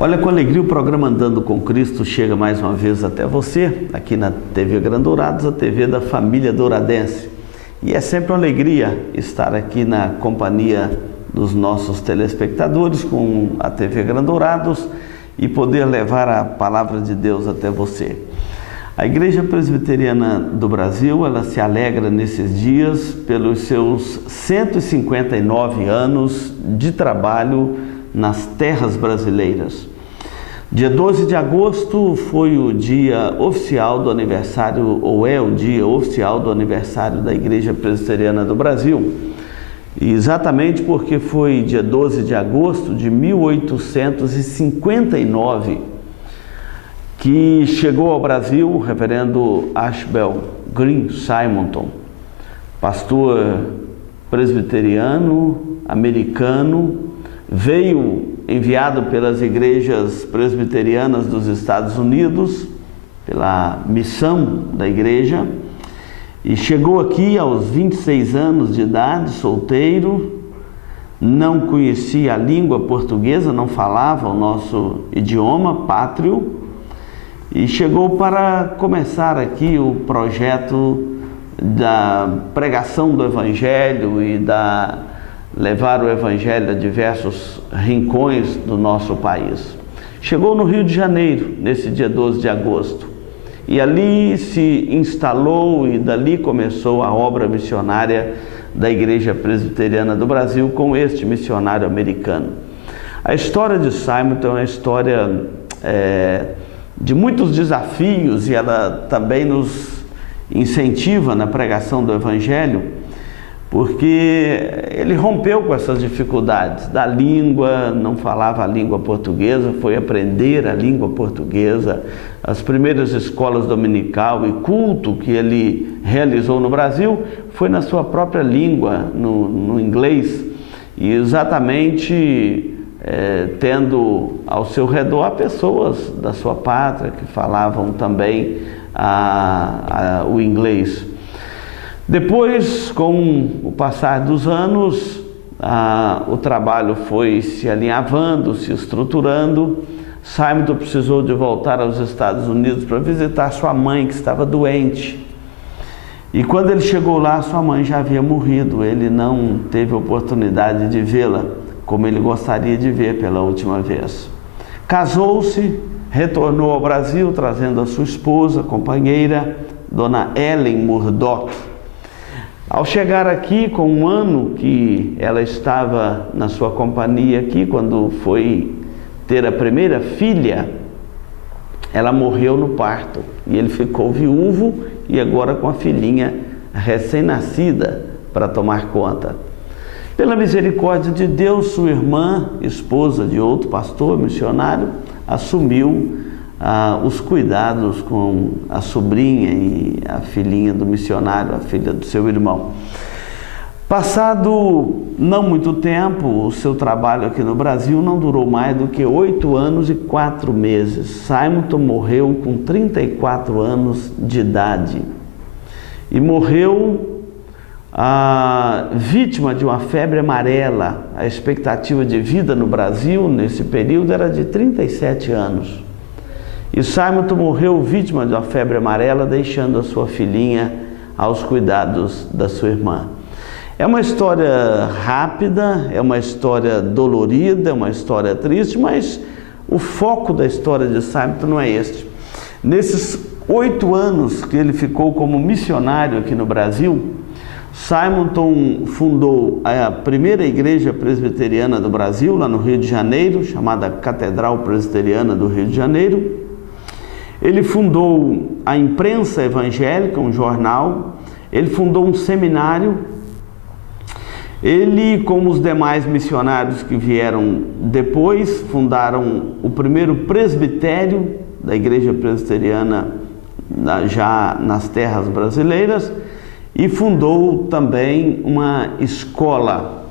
Olha, com alegria o programa Andando com Cristo chega mais uma vez até você, aqui na TV Grande Dourados, a TV da família douradense. E é sempre uma alegria estar aqui na companhia dos nossos telespectadores com a TV Grande Dourados e poder levar a palavra de Deus até você. A Igreja Presbiteriana do Brasil, ela se alegra nesses dias pelos seus 159 anos de trabalho nas terras brasileiras. Dia 12 de agosto foi o dia oficial do aniversário, ou é o dia oficial do aniversário da Igreja Presbiteriana do Brasil. E exatamente porque foi dia 12 de agosto de 1859 que chegou ao Brasil o reverendo Ashbel Green Simonton, pastor presbiteriano, americano, veio enviado pelas igrejas presbiterianas dos Estados Unidos, pela missão da igreja, e chegou aqui aos 26 anos de idade, solteiro, não conhecia a língua portuguesa, não falava o nosso idioma pátrio, e chegou para começar aqui o projeto da pregação do Evangelho e levar o Evangelho a diversos rincões do nosso país. Chegou no Rio de Janeiro, nesse dia 12 de agosto, e ali se instalou e dali começou a obra missionária da Igreja Presbiteriana do Brasil com este missionário americano. A história de Simonton é uma história de muitos desafios e ela também nos incentiva na pregação do Evangelho, porque ele rompeu com essas dificuldades da língua, não falava a língua portuguesa, foi aprender a língua portuguesa. As primeiras escolas dominical e culto que ele realizou no Brasil foi na sua própria língua, no inglês, e exatamente tendo ao seu redor pessoas da sua pátria que falavam também o inglês. Depois, com o passar dos anos, o trabalho foi se alinhavando, se estruturando. Simonton precisou de voltar aos Estados Unidos para visitar sua mãe, que estava doente. E quando ele chegou lá, sua mãe já havia morrido. Ele não teve oportunidade de vê-la como ele gostaria de ver pela última vez. Casou-se, retornou ao Brasil, trazendo a sua esposa, companheira, dona Ellen Murdoch. Ao chegar aqui, com um ano que ela estava na sua companhia aqui, quando foi ter a primeira filha, ela morreu no parto e ele ficou viúvo e agora com a filhinha recém-nascida para tomar conta. Pela misericórdia de Deus, sua irmã, esposa de outro pastor missionário, assumiu os cuidados com a sobrinha e a filhinha do missionário, a filha do seu irmão. Passado não muito tempo, o seu trabalho aqui no Brasil não durou mais do que 8 anos e 4 meses. Simonton morreu com 34 anos de idade e morreu vítima de uma febre amarela. A expectativa de vida no Brasil nesse período era de 37 anos. E Simonton morreu vítima de uma febre amarela, deixando a sua filhinha aos cuidados da sua irmã. É uma história rápida, é uma história dolorida, é uma história triste, mas o foco da história de Simonton não é este. Nesses 8 anos que ele ficou como missionário aqui no Brasil, Simonton fundou a primeira igreja presbiteriana do Brasil, lá no Rio de Janeiro, chamada Catedral Presbiteriana do Rio de Janeiro. Ele fundou a Imprensa Evangélica, um jornal. Ele fundou um seminário. Ele, como os demais missionários que vieram depois, fundaram o primeiro presbitério da Igreja Presbiteriana já nas terras brasileiras e fundou também uma escola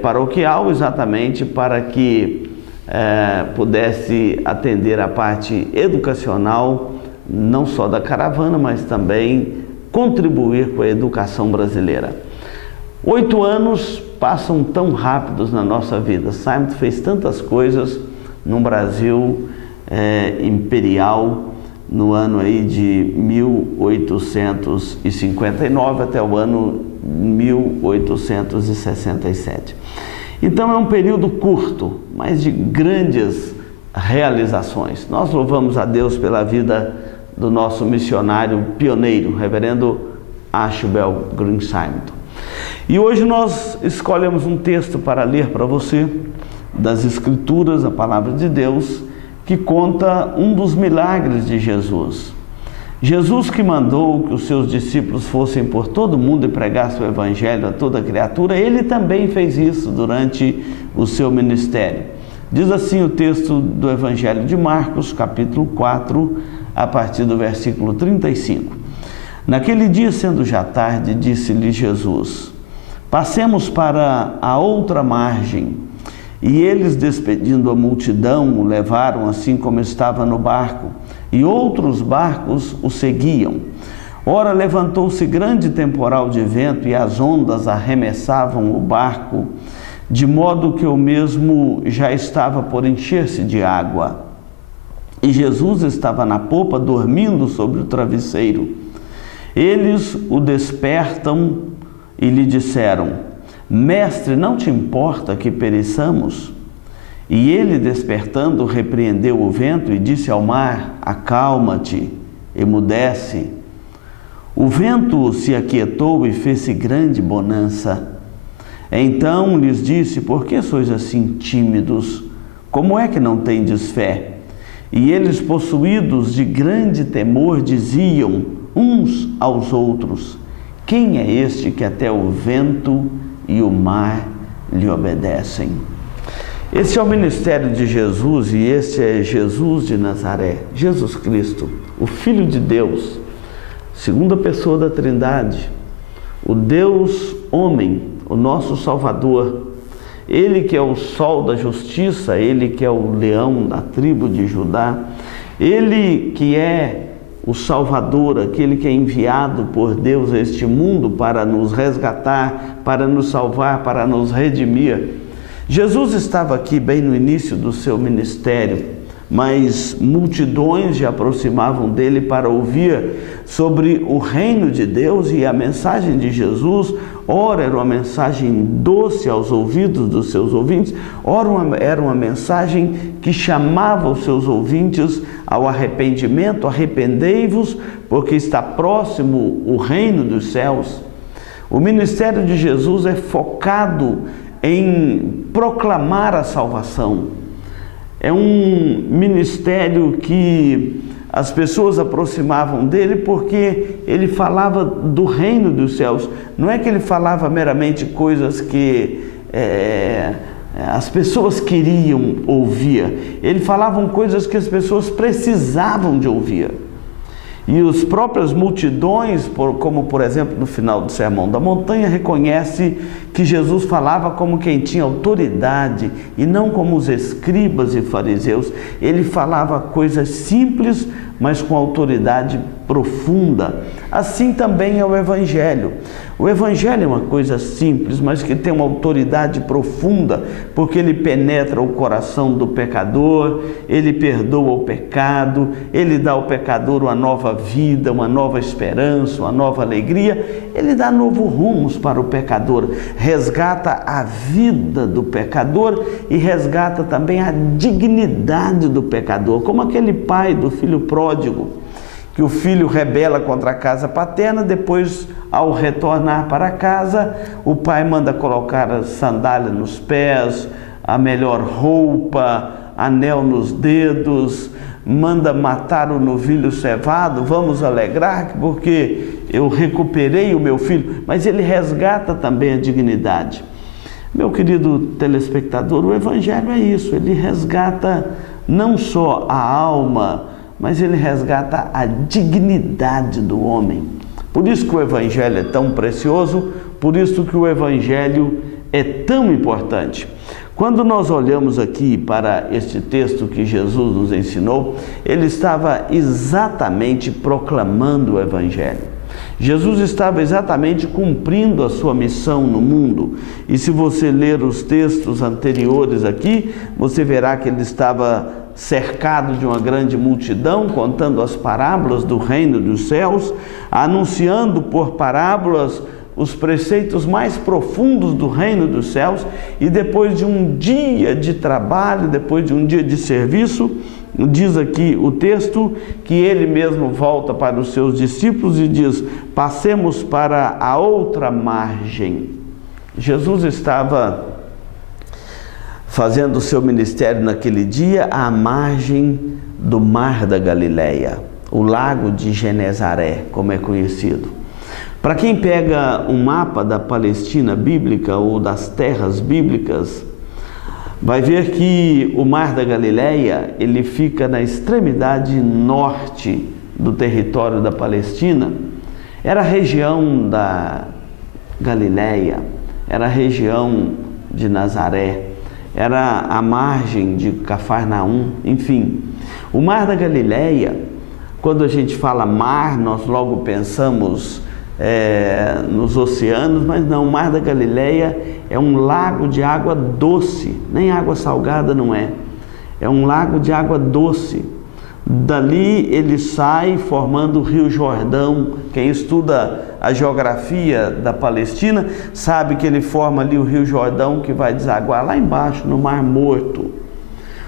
paroquial, exatamente para que pudesse atender a parte educacional, não só da caravana, mas também contribuir com a educação brasileira. 8 anos passam tão rápidos na nossa vida. Simon fez tantas coisas no Brasil imperial, no ano aí de 1859 até o ano 1867. Então é um período curto, mas de grandes realizações. Nós louvamos a Deus pela vida do nosso missionário pioneiro, reverendo Archibald Green Simonton. E hoje nós escolhemos um texto para ler para você, das Escrituras, a Palavra de Deus, que conta um dos milagres de Jesus. Jesus que mandou que os seus discípulos fossem por todo mundo e pregassem o Evangelho a toda criatura, ele também fez isso durante o seu ministério. Diz assim o texto do Evangelho de Marcos, capítulo 4, a partir do versículo 35. Naquele dia, sendo já tarde, disse-lhe Jesus: passemos para a outra margem. E eles, despedindo a multidão, o levaram assim como estava no barco, e outros barcos o seguiam. Ora, levantou-se grande temporal de vento, e as ondas arremessavam o barco, de modo que o mesmo já estava por encher-se de água. E Jesus estava na popa, dormindo sobre o travesseiro. Eles o despertam e lhe disseram: Mestre, não te importa que pereçamos? E ele, despertando, repreendeu o vento e disse ao mar: acalma-te, emudece. O vento se aquietou e fez-se grande bonança. Então lhes disse: por que sois assim tímidos? Como é que não tendes fé? E eles, possuídos de grande temor, diziam uns aos outros: quem é este que até o vento e o mar lhe obedecem? Esse é o ministério de Jesus, e este é Jesus de Nazaré, Jesus Cristo, o Filho de Deus, segunda pessoa da Trindade, o Deus homem, o nosso Salvador. Ele que é o sol da justiça, ele que é o leão da tribo de Judá, ele que é o Salvador, aquele que é enviado por Deus a este mundo para nos resgatar, para nos salvar, para nos redimir. Jesus estava aqui bem no início do seu ministério, mas multidões se aproximavam dele para ouvir sobre o reino de Deus, e a mensagem de Jesus, ora era uma mensagem doce aos ouvidos dos seus ouvintes, ora era uma mensagem que chamava os seus ouvintes ao arrependimento: arrependei-vos, porque está próximo o reino dos céus. O ministério de Jesus é focado em proclamar a salvação. É um ministério que as pessoas aproximavam dele porque ele falava do reino dos céus. Não é que ele falava meramente coisas que as pessoas queriam ouvir. Ele falava coisas que as pessoas precisavam de ouvir. E as próprias multidões, como por exemplo no final do Sermão da Montanha, reconhece que Jesus falava como quem tinha autoridade e não como os escribas e fariseus. Ele falava coisas simples, mas com autoridade profunda. Assim também é o Evangelho. O Evangelho é uma coisa simples, mas que tem uma autoridade profunda, porque ele penetra o coração do pecador, ele perdoa o pecado, ele dá ao pecador uma nova vida, uma nova esperança, uma nova alegria, ele dá novos rumos para o pecador, resgata a vida do pecador e resgata também a dignidade do pecador, como aquele pai do filho pródigo, que o filho rebela contra a casa paterna, depois, ao retornar para casa, o pai manda colocar a sandália nos pés, a melhor roupa, anel nos dedos, manda matar o novilho cevado, vamos alegrar, porque eu recuperei o meu filho, mas ele resgata também a dignidade. Meu querido telespectador, o Evangelho é isso, ele resgata não só a alma, mas ele resgata a dignidade do homem. Por isso que o Evangelho é tão precioso, por isso que o Evangelho é tão importante. Quando nós olhamos aqui para este texto que Jesus nos ensinou, ele estava exatamente proclamando o Evangelho. Jesus estava exatamente cumprindo a sua missão no mundo. E se você ler os textos anteriores aqui, você verá que ele estava cercado de uma grande multidão, contando as parábolas do reino dos céus, anunciando por parábolas os preceitos mais profundos do reino dos céus. E depois de um dia de trabalho, depois de um dia de serviço, diz aqui o texto que ele mesmo volta para os seus discípulos e diz: passemos para a outra margem. Jesus estava fazendo o seu ministério naquele dia à margem do Mar da Galileia, o Lago de Genezaré, como é conhecido. Para quem pega um mapa da Palestina bíblica ou das terras bíblicas, vai ver que o Mar da Galileia, ele fica na extremidade norte do território da Palestina. Era a região da Galileia, era a região de Nazaré, era a margem de Cafarnaum, enfim. O Mar da Galileia, quando a gente fala mar, nós logo pensamos nos oceanos, mas não, o Mar da Galileia é um lago de água doce, nem água salgada não é, é um lago de água doce. Dali ele sai formando o Rio Jordão. Quem estuda a geografia da Palestina sabe que ele forma ali o Rio Jordão, que vai desaguar lá embaixo no Mar Morto.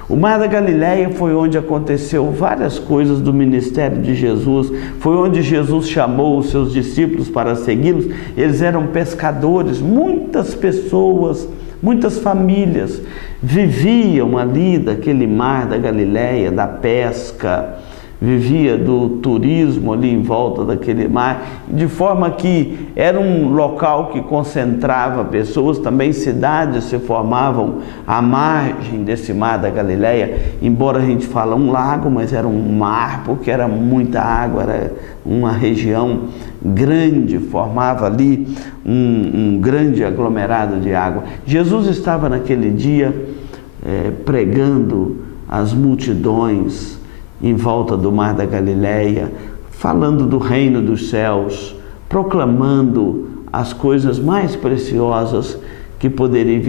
O Mar da Galileia foi onde aconteceu várias coisas do ministério de Jesus, foi onde Jesus chamou os seus discípulos para segui-los. Eles eram pescadores, muitas pessoas, muitas famílias viviam ali daquele Mar da Galileia, da pesca, vivia do turismo ali em volta daquele mar, de forma que era um local que concentrava pessoas. Também cidades se formavam à margem desse Mar da Galileia, embora a gente fale um lago, mas era um mar, porque era muita água, era uma região grande, formava ali um grande aglomerado de água. Jesus estava naquele dia pregando às multidões em volta do Mar da Galileia, falando do reino dos céus, proclamando as coisas mais preciosas que poderiam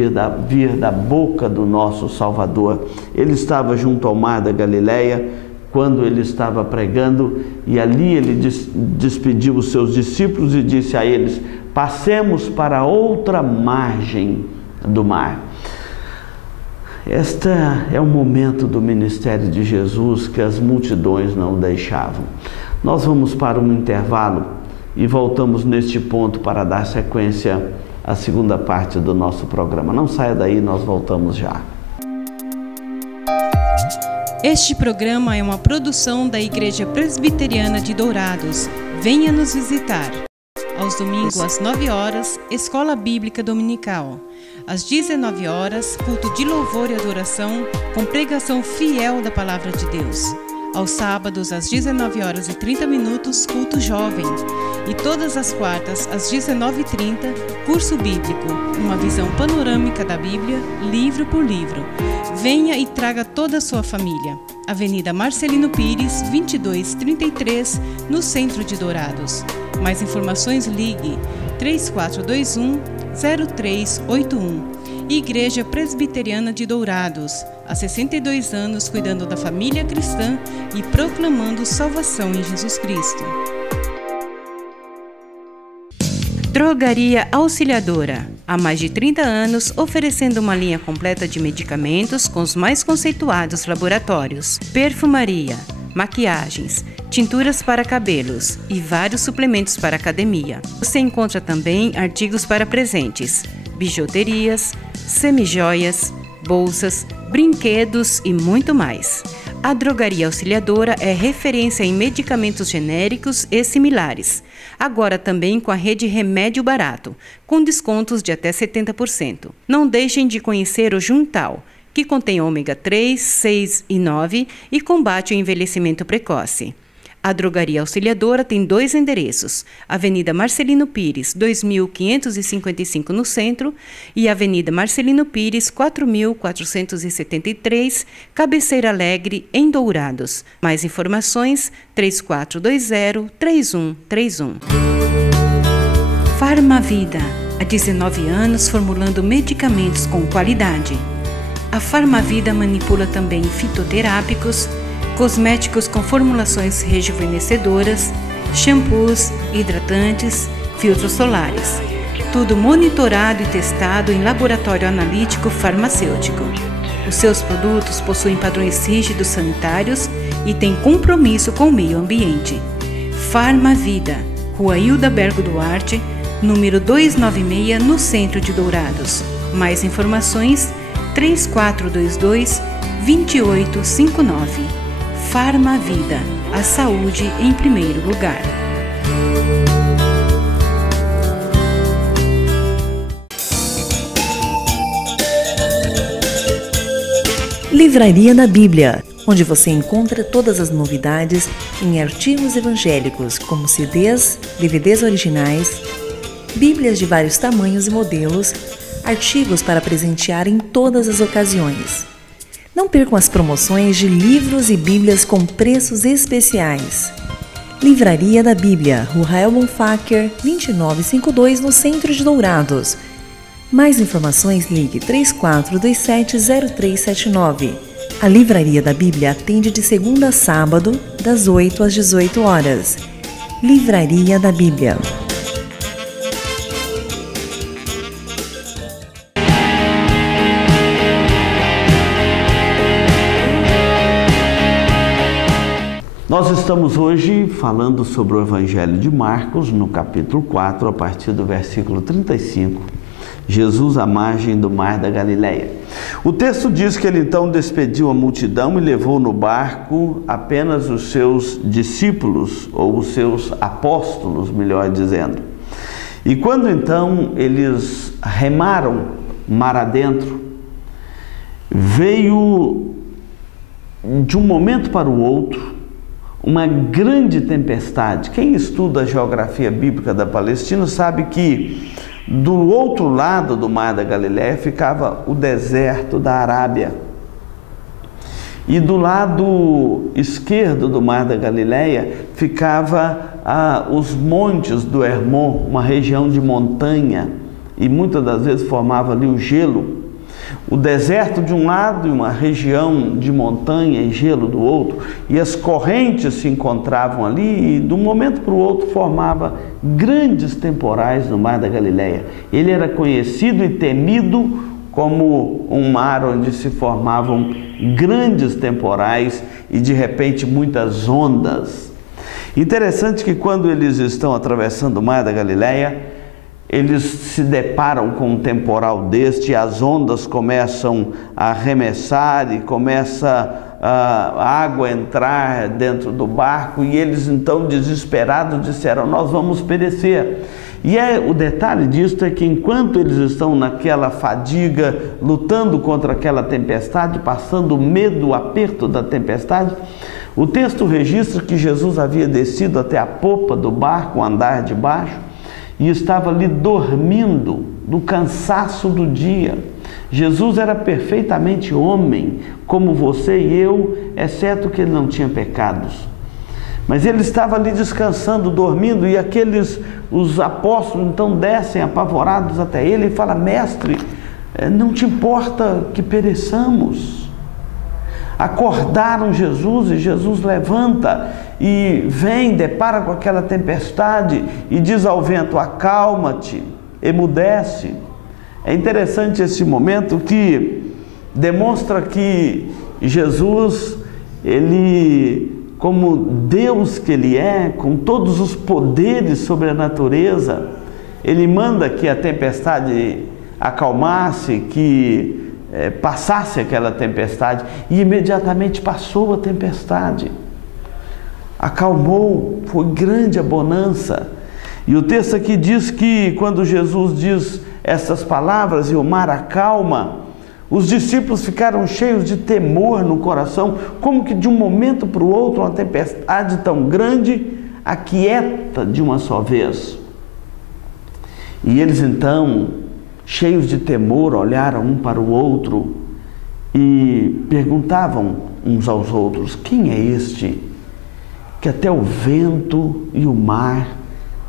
vir da boca do nosso Salvador. Ele estava junto ao Mar da Galileia quando ele estava pregando, e ali ele despediu os seus discípulos e disse a eles: passemos para outra margem do mar. Este é o momento do ministério de Jesus que as multidões não deixavam. Nós vamos para um intervalo e voltamos neste ponto para dar sequência à segunda parte do nosso programa. Não saia daí, nós voltamos já. Este programa é uma produção da Igreja Presbiteriana de Dourados. Venha nos visitar. Aos domingos, às 9 horas, Escola Bíblica Dominical. Às 19 horas, culto de louvor e adoração, com pregação fiel da Palavra de Deus. Aos sábados, às 19 horas e 30 minutos, culto jovem. E todas as quartas, às 19h30, curso bíblico, uma visão panorâmica da Bíblia, livro por livro. Venha e traga toda a sua família. Avenida Marcelino Pires, 2233, no centro de Dourados. Mais informações, ligue 3421-0381. Igreja Presbiteriana de Dourados, há 62 anos cuidando da família cristã e proclamando salvação em Jesus Cristo. Drogaria Auxiliadora, há mais de 30 anos oferecendo uma linha completa de medicamentos com os mais conceituados laboratórios, perfumaria, maquiagens, tinturas para cabelos e vários suplementos para academia. Você encontra também artigos para presentes, bijuterias, semijoias, bolsas, brinquedos e muito mais. A Drogaria Auxiliadora é referência em medicamentos genéricos e similares. Agora também com a rede Remédio Barato, com descontos de até 70%. Não deixem de conhecer o Juntal, que contém ômega 3, 6 e 9 e combate o envelhecimento precoce. A Drogaria Auxiliadora tem 2 endereços, Avenida Marcelino Pires, 2555 no centro e Avenida Marcelino Pires, 4473, Cabeceira Alegre, em Dourados. Mais informações, 3420-3131. Farmavida, há 19 anos formulando medicamentos com qualidade. A Farmavida manipula também fitoterápicos, cosméticos com formulações rejuvenescedoras, shampoos, hidratantes, filtros solares. Tudo monitorado e testado em laboratório analítico farmacêutico. Os seus produtos possuem padrões rígidos sanitários e têm compromisso com o meio ambiente. Farmavida, Rua Hildabergo Duarte, número 296, no centro de Dourados. Mais informações, 3422-2859. Farmavida, a saúde em primeiro lugar. Livraria da Bíblia, onde você encontra todas as novidades em artigos evangélicos, como CDs, DVDs originais, Bíblias de vários tamanhos e modelos, artigos para presentear em todas as ocasiões. Não percam as promoções de livros e bíblias com preços especiais. Livraria da Bíblia, Rua Rael Bonfacker, 2952, no centro de Dourados. Mais informações, ligue 3427-0379. A Livraria da Bíblia atende de segunda a sábado, das 8 às 18 horas. Livraria da Bíblia. Nós estamos hoje falando sobre o Evangelho de Marcos, no capítulo 4, a partir do versículo 35. Jesus à margem do mar da Galileia. O texto diz que ele então despediu a multidão e levou no barco apenas os seus discípulos, ou os seus apóstolos, melhor dizendo. E quando então eles remaram mar adentro, veio de um momento para o outro uma grande tempestade. Quem estuda a geografia bíblica da Palestina sabe que do outro lado do mar da Galileia ficava o deserto da Arábia. E do lado esquerdo do mar da Galileia ficava os montes do Hermon, uma região de montanha, e muitas das vezes formava ali o gelo. O deserto de um lado e uma região de montanha e gelo do outro, e as correntes se encontravam ali e de um momento para o outro formava grandes temporais no mar da Galileia. Ele era conhecido e temido como um mar onde se formavam grandes temporais e de repente muitas ondas. Interessante que quando eles estão atravessando o mar da Galileia, eles se deparam com um temporal deste e as ondas começam a arremessar e começa a água a entrar dentro do barco, e eles então desesperados disseram: nós vamos perecer. E o detalhe disso é que enquanto eles estão naquela fadiga, lutando contra aquela tempestade, passando o medo, o aperto da tempestade, o texto registra que Jesus havia descido até a popa do barco, o andar de baixo, e estava ali dormindo do cansaço do dia. Jesus era perfeitamente homem, como você e eu, exceto que ele não tinha pecados. Mas ele estava ali descansando, dormindo, e os apóstolos então descem apavorados até ele e falam: mestre, não te importa que pereçamos? Acordaram Jesus, e Jesus levanta e vem, depara com aquela tempestade e diz ao vento: acalma-te, emudece. É interessante esse momento que demonstra que Jesus, ele, como Deus que ele é, com todos os poderes sobre a natureza, ele manda que a tempestade acalmasse, que passasse aquela tempestade, e imediatamente passou a tempestade, acalmou, foi grande a bonança. E o texto aqui diz que quando Jesus diz essas palavras e o mar acalma, Os discípulos ficaram cheios de temor no coração, como que de um momento para o outro uma tempestade tão grande aquieta de uma só vez. E eles então, cheios de temor, olharam um para o outro e perguntavam uns aos outros: quem é este que até o vento e o mar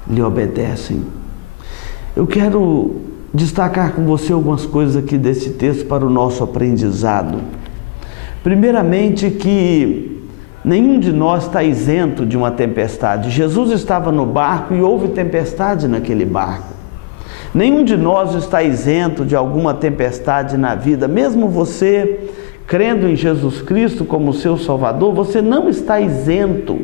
lhe obedecem? Eu quero destacar com você algumas coisas aqui desse texto para o nosso aprendizado. Primeiramente, que nenhum de nós está isento de uma tempestade. Jesus estava no barco e houve tempestade naquele barco. Nenhum de nós está isento de alguma tempestade na vida. Mesmo você crendo em Jesus Cristo como seu Salvador, você não está isento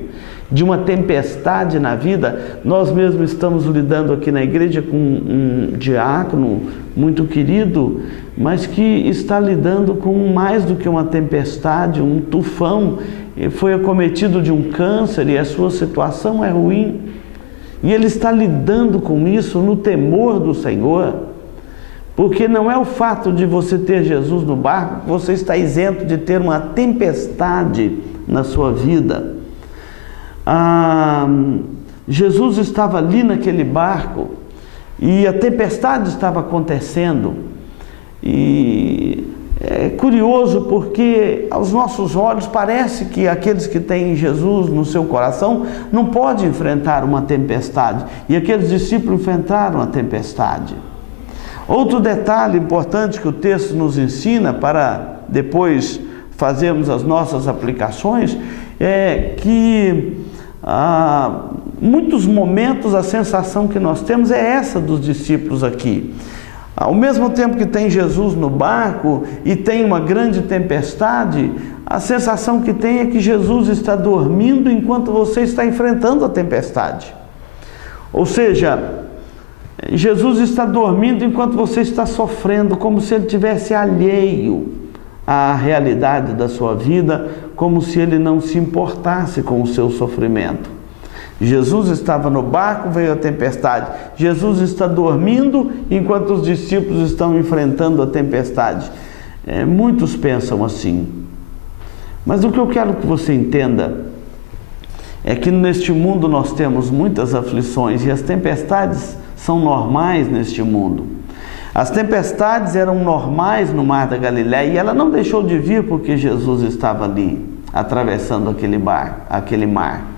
de uma tempestade na vida. Nós mesmos estamos lidando aqui na igreja com um diácono muito querido, mas que está lidando com mais do que uma tempestade, um tufão. Ele foi acometido de um câncer e a sua situação é ruim. E ele está lidando com isso no temor do Senhor, porque não é o fato de você ter Jesus no barco que você está isento de ter uma tempestade na sua vida. Jesus estava ali naquele barco e a tempestade estava acontecendo. E é curioso porque aos nossos olhos parece que aqueles que têm Jesus no seu coração não podem enfrentar uma tempestade. E aqueles discípulos enfrentaram a tempestade. Outro detalhe importante que o texto nos ensina para depois fazermos as nossas aplicações é que muitos momentos a sensação que nós temos é essa dos discípulos aqui. Ao mesmo tempo que tem Jesus no barco e tem uma grande tempestade, a sensação que tem é que Jesus está dormindo enquanto você está enfrentando a tempestade. Ou seja, Jesus está dormindo enquanto você está sofrendo, como se ele tivesse alheio à realidade da sua vida, como se ele não se importasse com o seu sofrimento. Jesus estava no barco, veio a tempestade. Jesus está dormindo enquanto os discípulos estão enfrentando a tempestade. Muitos pensam assim. Mas o que eu quero que você entenda é que neste mundo nós temos muitas aflições e as tempestades são normais neste mundo. As tempestades eram normais no mar da Galileia e ela não deixou de vir porque Jesus estava ali, atravessando aquele mar.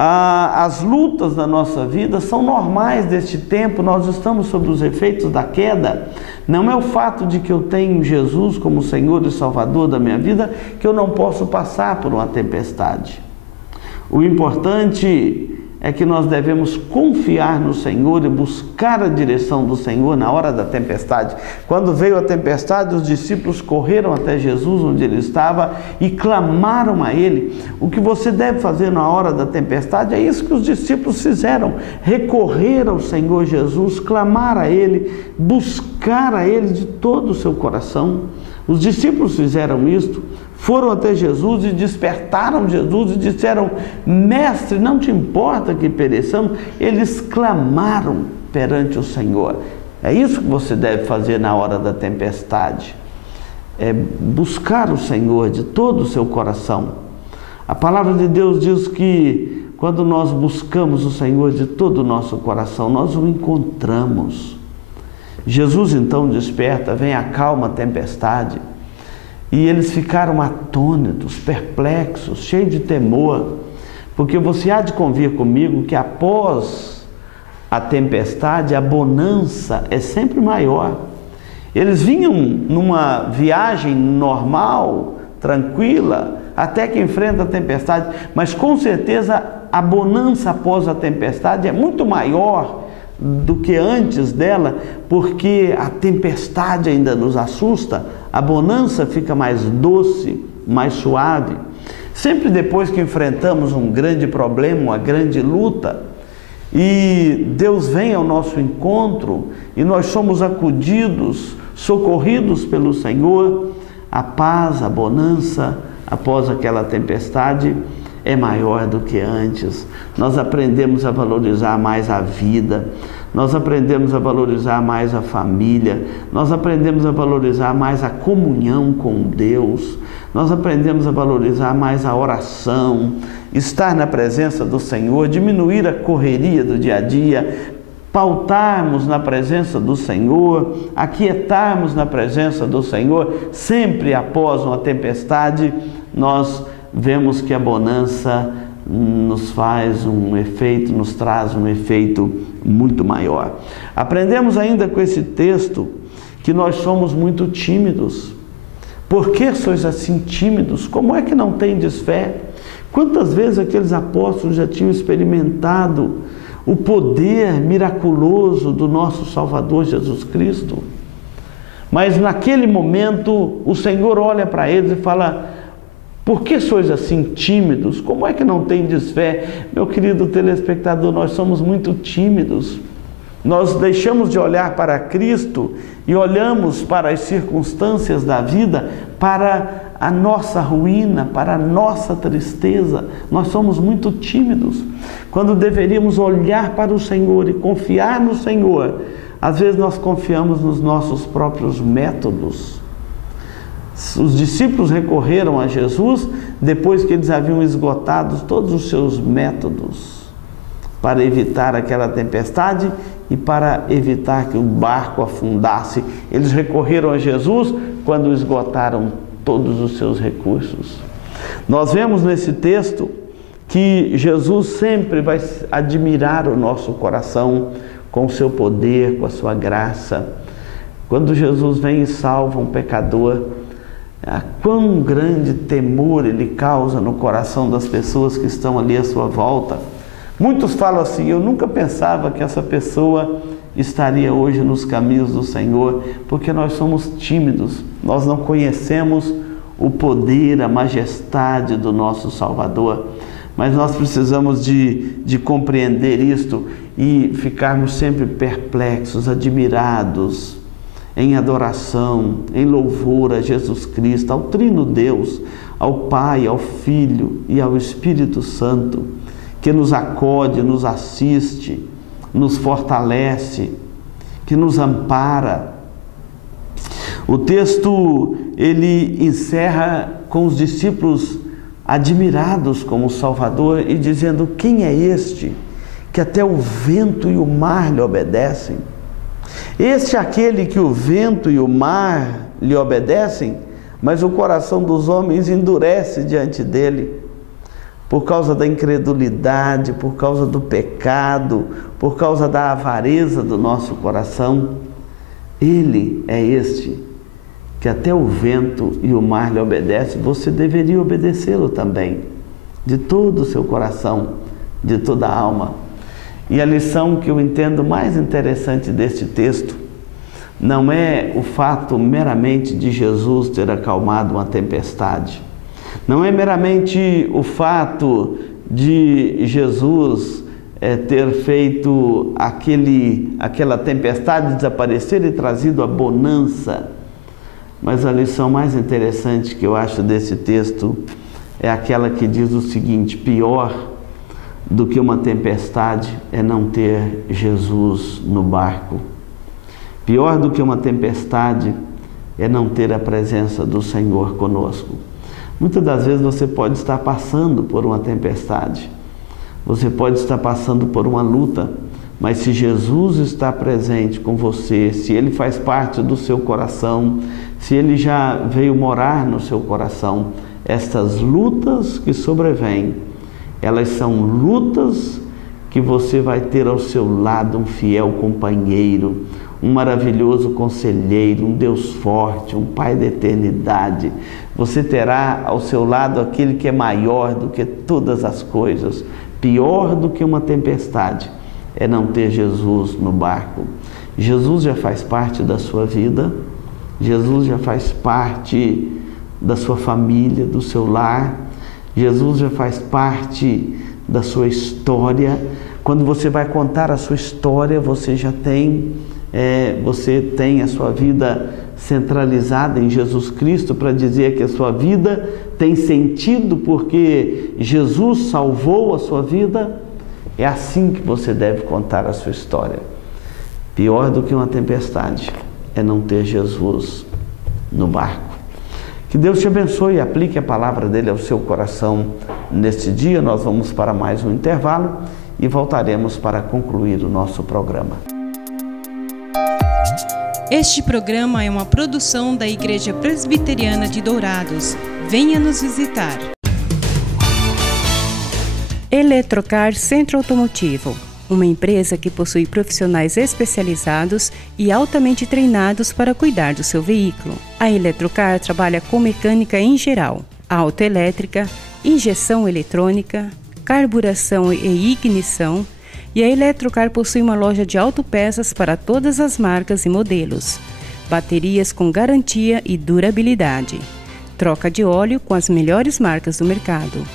As lutas da nossa vida são normais deste tempo, nós estamos sob os efeitos da queda. Não é o fato de que eu tenho Jesus como Senhor e Salvador da minha vida que eu não posso passar por uma tempestade. O importante é que nós devemos confiar no Senhor e buscar a direção do Senhor na hora da tempestade. Quando veio a tempestade, os discípulos correram até Jesus onde ele estava e clamaram a ele. O que você deve fazer na hora da tempestade é isso que os discípulos fizeram: recorrer ao Senhor Jesus, clamar a ele, buscar a ele de todo o seu coração. Os discípulos fizeram isto, foram até Jesus e despertaram Jesus e disseram: mestre, não te importa que pereçamos? Eles clamaram perante o Senhor. É isso que você deve fazer na hora da tempestade, é buscar o Senhor de todo o seu coração. A palavra de Deus diz que quando nós buscamos o Senhor de todo o nosso coração, nós o encontramos. Jesus então desperta, vem acalma a tempestade. E eles ficaram atônitos, perplexos, cheios de temor, porque você há de convir comigo que após a tempestade, a bonança é sempre maior. Eles vinham numa viagem normal, tranquila, até que enfrenta a tempestade, mas com certeza a bonança após a tempestade é muito maior do que antes dela, porque a tempestade ainda nos assusta, a bonança fica mais doce, mais suave. Sempre depois que enfrentamos um grande problema, uma grande luta, e Deus vem ao nosso encontro e nós somos acudidos, socorridos pelo Senhor, a paz, a bonança após aquela tempestade é maior do que antes. Nós aprendemos a valorizar mais a vida, nós aprendemos a valorizar mais a família, nós aprendemos a valorizar mais a comunhão com Deus, nós aprendemos a valorizar mais a oração, estar na presença do Senhor, diminuir a correria do dia a dia, pautarmos na presença do Senhor, aquietarmos na presença do Senhor. Sempre após uma tempestade, nós vemos que a bonança nos faz um efeito, nos traz um efeito muito maior. Aprendemos ainda com esse texto que nós somos muito tímidos. Por que sois assim tímidos? Como é que não tendes fé? Quantas vezes aqueles apóstolos já tinham experimentado o poder miraculoso do nosso Salvador Jesus Cristo? Mas naquele momento o Senhor olha para eles e fala: por que sois assim tímidos? Como é que não tendes fé? Meu querido telespectador, nós somos muito tímidos. Nós deixamos de olhar para Cristo e olhamos para as circunstâncias da vida, para a nossa ruína, para a nossa tristeza. Nós somos muito tímidos. Quando deveríamos olhar para o Senhor e confiar no Senhor, às vezes nós confiamos nos nossos próprios métodos. Os discípulos recorreram a Jesus depois que eles haviam esgotado todos os seus métodos para evitar aquela tempestade e para evitar que o barco afundasse. Eles recorreram a Jesus quando esgotaram todos os seus recursos. Nós vemos nesse texto que Jesus sempre vai admirar o nosso coração com o seu poder, com a sua graça. Quando Jesus vem e salva um pecador, quão grande temor ele causa no coração das pessoas que estão ali à sua volta. Muitos falam assim: eu nunca pensava que essa pessoa estaria hoje nos caminhos do Senhor, porque nós somos tímidos, nós não conhecemos o poder, a majestade do nosso Salvador. Mas nós precisamos de compreender isto e ficarmos sempre perplexos, admirados, em adoração, em louvor a Jesus Cristo, ao Trino Deus, ao Pai, ao Filho e ao Espírito Santo, que nos acode, nos assiste, nos fortalece, que nos ampara. O texto, ele encerra com os discípulos admirados como o Salvador e dizendo: quem é este que até o vento e o mar lhe obedecem? Este é aquele que o vento e o mar lhe obedecem, mas o coração dos homens endurece diante dele, por causa da incredulidade, por causa do pecado, por causa da avareza do nosso coração. Ele é este que até o vento e o mar lhe obedecem. Você deveria obedecê-lo também, de todo o seu coração, de toda a alma. E a lição que eu entendo mais interessante deste texto não é o fato meramente de Jesus ter acalmado uma tempestade, não é meramente o fato de Jesus ter feito aquela tempestade desaparecer e trazido a bonança, mas a lição mais interessante que eu acho desse texto é aquela que diz o seguinte: pior do que uma tempestade é não ter Jesus no barco. Pior do que uma tempestade é não ter a presença do Senhor conosco. Muitas das vezes você pode estar passando por uma tempestade, você pode estar passando por uma luta, mas se Jesus está presente com você, se Ele faz parte do seu coração, se Ele já veio morar no seu coração, estas lutas que sobrevêm, elas são lutas que você vai ter ao seu lado um fiel companheiro, um maravilhoso conselheiro, um Deus forte, um Pai da eternidade. Você terá ao seu lado aquele que é maior do que todas as coisas. Pior do que uma tempestade é não ter Jesus no barco. Jesus já faz parte da sua vida, Jesus já faz parte da sua família, do seu lar, Jesus já faz parte da sua história. Quando você vai contar a sua história, você já tem a sua vida centralizada em Jesus Cristo, para dizer que a sua vida tem sentido porque Jesus salvou a sua vida. É assim que você deve contar a sua história. Pior do que uma tempestade é não ter Jesus no barco. Que Deus te abençoe e aplique a palavra dele ao seu coração neste dia. Nós vamos para mais um intervalo e voltaremos para concluir o nosso programa. Este programa é uma produção da Igreja Presbiteriana de Dourados. Venha nos visitar. Eletrocar Centro Automotivo, uma empresa que possui profissionais especializados e altamente treinados para cuidar do seu veículo. A Eletrocar trabalha com mecânica em geral, autoelétrica, injeção eletrônica, carburação e ignição, e a Eletrocar possui uma loja de autopeças para todas as marcas e modelos, baterias com garantia e durabilidade, troca de óleo com as melhores marcas do mercado.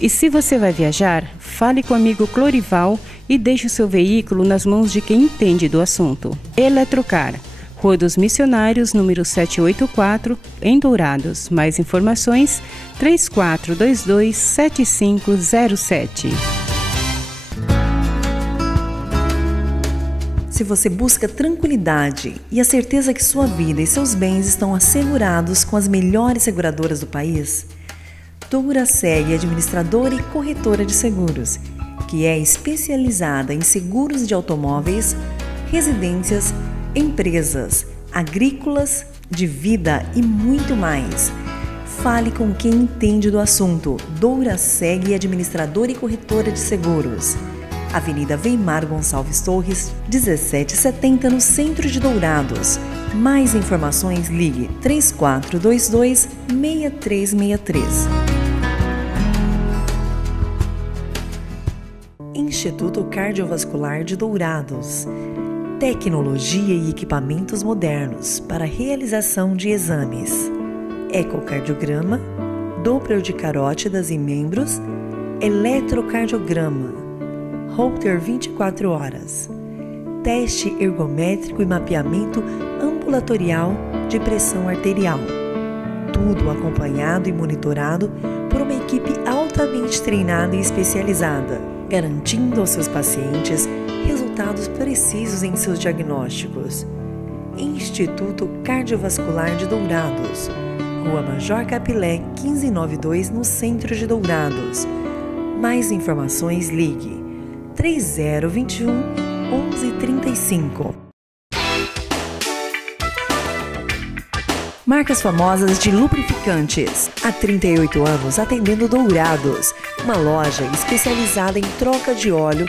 E se você vai viajar, fale com o amigo Clorival e deixe o seu veículo nas mãos de quem entende do assunto. Eletrocar, Rua dos Missionários, número 784, em Dourados. Mais informações, 3422-7507. Se você busca tranquilidade e a certeza que sua vida e seus bens estão assegurados com as melhores seguradoras do país, Douraseg, administradora e corretora de seguros, que é especializada em seguros de automóveis, residências, empresas, agrícolas, de vida e muito mais. Fale com quem entende do assunto. Douraseg, administradora e corretora de seguros. Avenida Weimar Gonçalves Torres, 1770, no centro de Dourados. Mais informações, ligue 3422-6363. Instituto Cardiovascular de Dourados. Tecnologia e equipamentos modernos para realização de exames. Ecocardiograma, Doppler de carótidas e membros, eletrocardiograma, Holter 24 horas, teste ergométrico e mapeamento ambulatorial de pressão arterial. Tudo acompanhado e monitorado por uma equipe altamente treinada e especializada, garantindo aos seus pacientes resultados precisos em seus diagnósticos. Instituto Cardiovascular de Dourados, Rua Major Capilé, 1592, no centro de Dourados. Mais informações, ligue 3021-1135. Marcas famosas de lubrificantes. Há 38 anos atendendo Dourados. Uma loja especializada em troca de óleo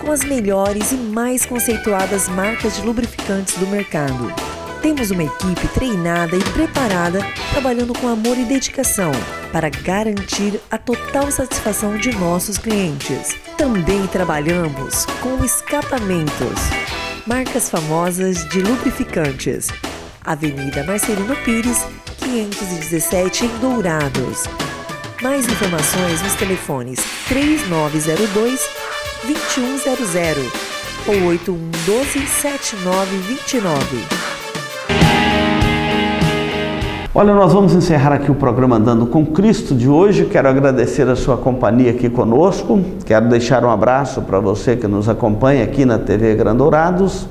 com as melhores e mais conceituadas marcas de lubrificantes do mercado. Temos uma equipe treinada e preparada, trabalhando com amor e dedicação para garantir a total satisfação de nossos clientes. Também trabalhamos com escapamentos. Marcas famosas de lubrificantes. Avenida Marcelino Pires, 517, em Dourados. Mais informações nos telefones 3902-2100 ou 8112-7929. Olha, nós vamos encerrar aqui o programa Andando com Cristo de hoje. Quero agradecer a sua companhia aqui conosco. Quero deixar um abraço para você que nos acompanha aqui na TV Gran Dourados.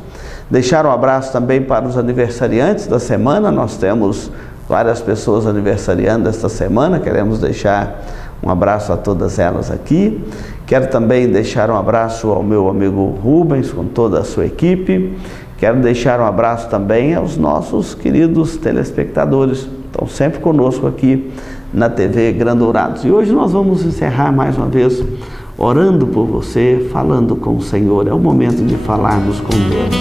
Deixar um abraço também para os aniversariantes da semana. Nós temos várias pessoas aniversariando esta semana. Queremos deixar um abraço a todas elas aqui. Quero também deixar um abraço ao meu amigo Rubens, com toda a sua equipe. Quero deixar um abraço também aos nossos queridos telespectadores. Estão sempre conosco aqui na TV Gran Dourados. E hoje nós vamos encerrar mais uma vez orando por você, falando com o Senhor. É o momento de falarmos com Deus.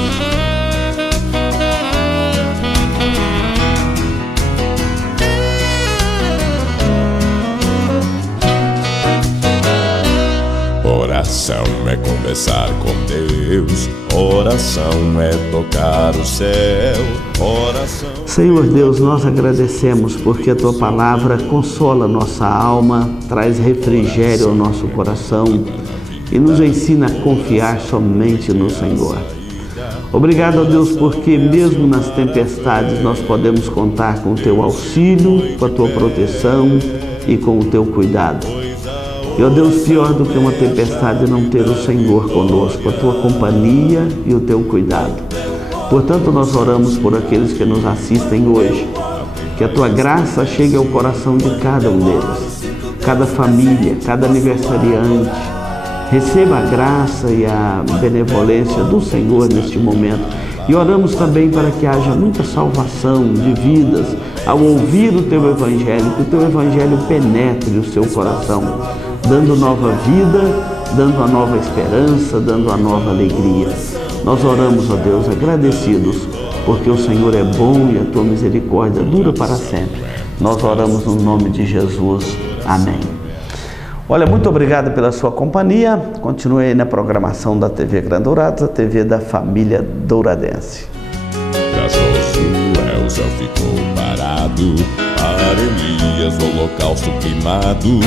Oração é conversar com Deus, oração é tocar o céu, oração... Senhor Deus, nós agradecemos porque a Tua Palavra consola nossa alma, traz refrigério ao nosso coração e nos ensina a confiar somente no Senhor. Obrigado a Deus porque mesmo nas tempestades nós podemos contar com o Teu auxílio, com a Tua proteção e com o Teu cuidado. E, ó Deus, pior do que uma tempestade é não ter o Senhor conosco, a Tua companhia e o Teu cuidado. Portanto, nós oramos por aqueles que nos assistem hoje, que a Tua graça chegue ao coração de cada um deles, cada família, cada aniversariante. Receba a graça e a benevolência do Senhor neste momento. E oramos também para que haja muita salvação de vidas ao ouvir o Teu Evangelho, que o Teu Evangelho penetre o seu coração, dando nova vida, dando a nova esperança, dando a nova alegria. Nós oramos, ó Deus, agradecidos, porque o Senhor é bom e a Tua misericórdia dura para sempre. Nós oramos no nome de Jesus. Amém. Olha, muito obrigado pela sua companhia. Continue aí na programação da TV Grande Dourados, a TV da família douradense. O céu ficou parado, para Elias o holocausto queimado.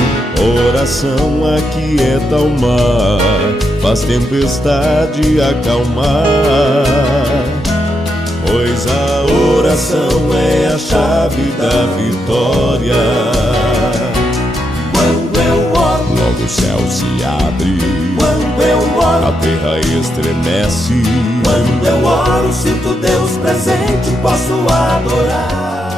Oração aquieta o mar, faz tempestade acalmar. Pois a oração é a chave da vitória. Quando eu oro, logo o céu se abre. Quando eu oro, a terra estremece. Quando eu oro, sinto Deus presente, posso adorar.